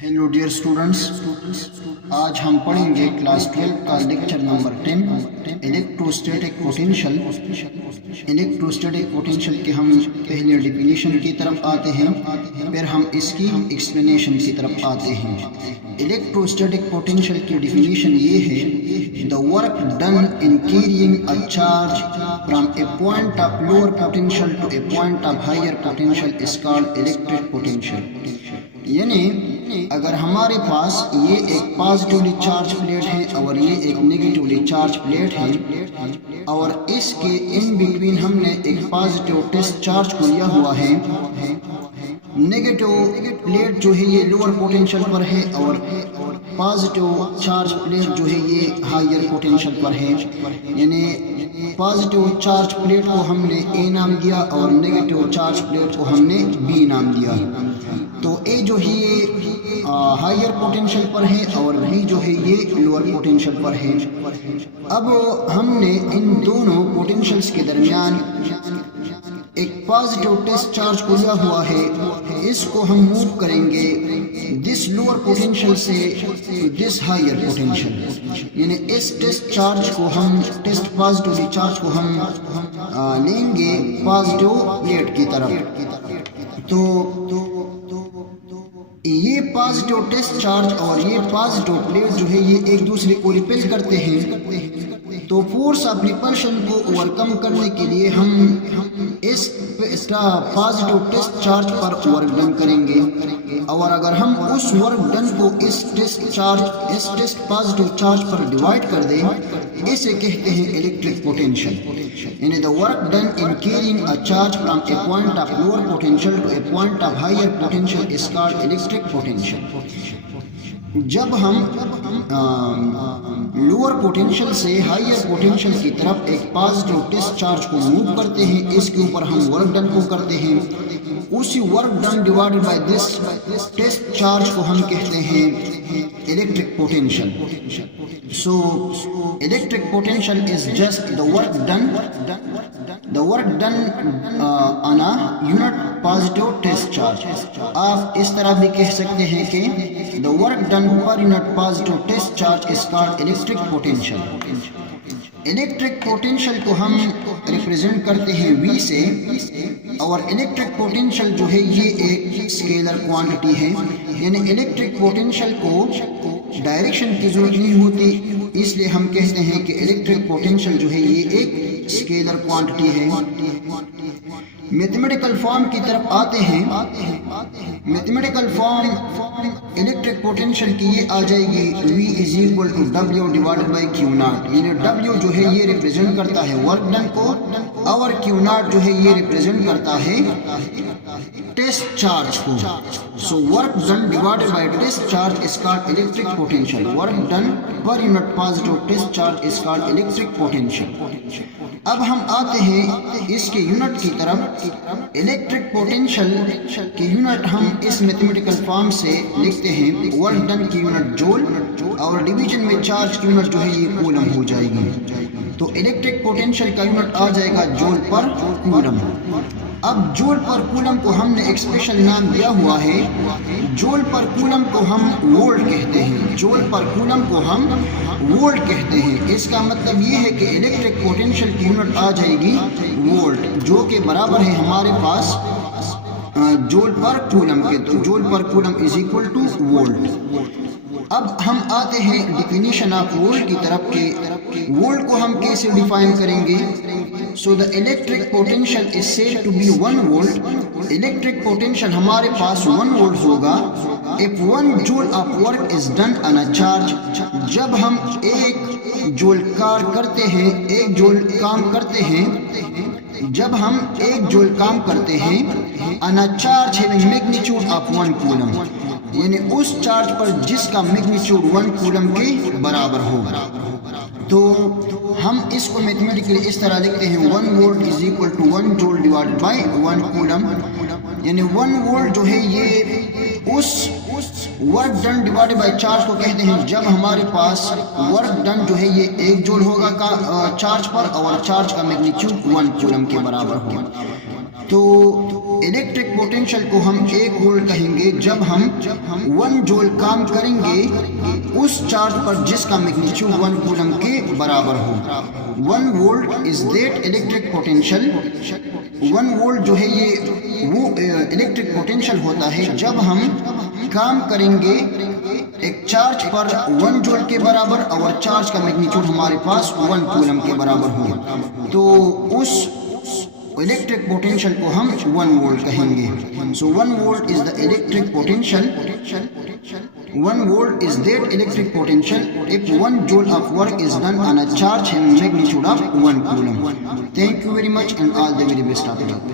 Hello dear students, आज हम पढ़ेंगे क्लास 12 का lecture number 10 electrostatic potential. Electrostatic potential के हम पहले डिफिनीशन की तरफ आते हैं, फिर हम इसकी एक्सप्लेनेशन की तरफ आते हैं। इलेक्ट्रोस्टैटिक पोटेंशियल की डिफिनीशन ये है, the work done in carrying a charge from a point of lower potential to a point of higher potential is called electric potential. यानी अगर हमारे पास ये एक पॉजिटिवली चार्ज प्लेट है और ये एक नेगेटिवली चार्ज प्लेट है और इसके इन बिटवीन हमने एक पॉजिटिव टेस्ट चार्ज को लिया हुआ है, नेगेटिव प्लेट जो है ये लोअर पोटेंशियल पर है और पॉजिटिव चार्ज प्लेट जो है ये हायर पोटेंशियल पर है। यानी पॉजिटिव चार्ज प्लेट को हमने ए नाम दिया और नेगेटिव चार्ज प्लेट को हमने बी नाम दिया। तो ए जो है ये हायर पोटेंशियल पर है और बी जो है ये लोअर पोटेंशियल पर है। अब हमने इन दोनों पोटेंशियल्स के दरमियान एक पॉजिटिव टेस्ट चार्ज को लिया हुआ है, इसको हम मूव करेंगे दिस लोअर पोटेंशियल से दिस हायर पोटेंशियल। यानी इस टेस्ट चार्ज को हम टेस्ट पॉजिटिव चार्ज को हम लेंगे पॉजिटिव प्लेट की तरफ। तो ये पॉजिटिव टेस्ट चार्ज और ये पॉजिटिव प्लेट जो है ये एक दूसरे को रिपेल करते हैं। तो फोर्स ऑफ रिपल्शन को ओवरकम करने के लिए हम इस पॉजिटिव टेस्ट चार्ज पर वर्क डन करेंगे और अगर हम उस वर्क डन को इस टेस्ट पॉजिटिव चार्ज पर डिवाइड कर दें, इसे कहते हैं इलेक्ट्रिक पोटेंशियल। यानी the work done in carrying a charge from a point of lower potential to a point of higher potential is called electric potential. जब हम लोअर पोटेंशियल से हायर पोटेंशियल की तरफ एक पॉजिटिव टेस्ट चार्ज को move करते हैं, इसके ऊपर हम वर्क डन को करते हैं, उसी work done divided by this test charge को हम कहते हैं electric potential. So electric potential is just the work done on a unit positive test charge। आप इस तरह भी कह सकते हैं कि the work done per unit positive test charge is called electric potential। Electric potential को हम रिप्रेजेंट करते हैं V से और इलेक्ट्रिक पोटेंशियल जो है ये एक स्केलर क्वांटिटी है। यानी इलेक्ट्रिक पोटेंशियल को डायरेक्शन की जरूरत नहीं होती, इसलिए हम कहते हैं कि इलेक्ट्रिक पोटेंशियल जो है ये एक स्केलर क्वांटिटी है। मैथमेटिकल फॉर्म की तरफ आते हैं। मैथमेटिकल फॉर्म इलेक्ट्रिक पोटेंशियल की ये आ जाएगी V is equal to W divided by Q naught. यानी W जो है ये रिप्रेजेंट करता है वर्क डन को और Q नॉट जो है ये रिप्रेजेंट करता है टेस्ट चार्ज को। So work done divided by test charge is called electric potential. Work done per unit positive test charge is called electric potential. अब हम आते हैं इसके यूनिट की तरफ। इलेक्ट्रिक पोटेंशियल की यूनिट हम इस मैथमेटिकल फॉर्म से लिखते हैं, वर्क डन की यूनिट जूल और डिवीजन में चार्ज की यूनिट जो है ये कूलम हो जाएगी। तो इलेक्ट्रिक पोटेंशियल का यूनिट आ जाएगा जूल पर कूलम। अब जूल पर कूलम को हमने एक स्पेशल नाम दिया हुआ है। जूल पर कूलम को हम वोल्ट कहते हैं। जूल पर कूलम को हम वोल्ट कहते हैं। इसका मतलब ये है कि इलेक्ट्रिक पोटेंशियल की यूनिट आ जाएगी वोल्ट, जो कि बराबर है हमारे पास जूल पर कूलम के। तो जूल पर coulomb is equal two volt. अब हम आते हैं डिफिनीशन ऑफ वोल्ट की तरफ के वोल्ट को हम कैसे डिफाइन करेंगे। So the electric potential is said to be 1 volt. Electric potential हमारे पास 1 वोल्ट होगा if 1 joule of work is done on a charge. जब हम 1 जूल कार्य करते हैं, 1 जूल काम करते हैं, जब हम 1 जूल काम करते हैं on a charge having magnitude of 1 coulomb, यानी उस चार्ज पर जिसका मैग्नीट्यूड 1 कूलम के बराबर होगा। तो हम इसको मैथमेटिकली इस तरह लिखते हैं, 1 volt is equal to 1 joule divided by 1 coulomb. यानी 1 वोल्ट जो है ये उस work done divided by charge को कहते हैं जब हमारे पास वर्क डन जो है ये 1 जूल होगा चार्ज पर और चार्ज का मैग्नीट्यूड 1 कूलम के बराबर होगा। तो इलेक्ट्रिक पोटेंशियल को हम 1 वोल्ट कहेंगे जब हम 1 जूल काम करेंगे उस चार्ज पर जिसका मैग्नीट्यूड 1 कूलम के बराबर हो। 1 volt is that electric potential. 1 volt जो है ये वो इलेक्ट्रिक पोटेंशियल होता है जब हम काम करेंगे एक चार्ज पर 1 जूल के बराबर और चार्ज का मैग्नीट्यूड हमारे पास 1 कूलम के बराबर हो, तो उस इलेक्ट्रिक पोटेंशियल को हम 1 वोल्ट कहेंगे। सो 1 volt is the electric potential. 1 volt is that electric potential if 1 joule of work is done on a charge having magnitude of 1 coulomb. Thank you very much and all the very best of luck.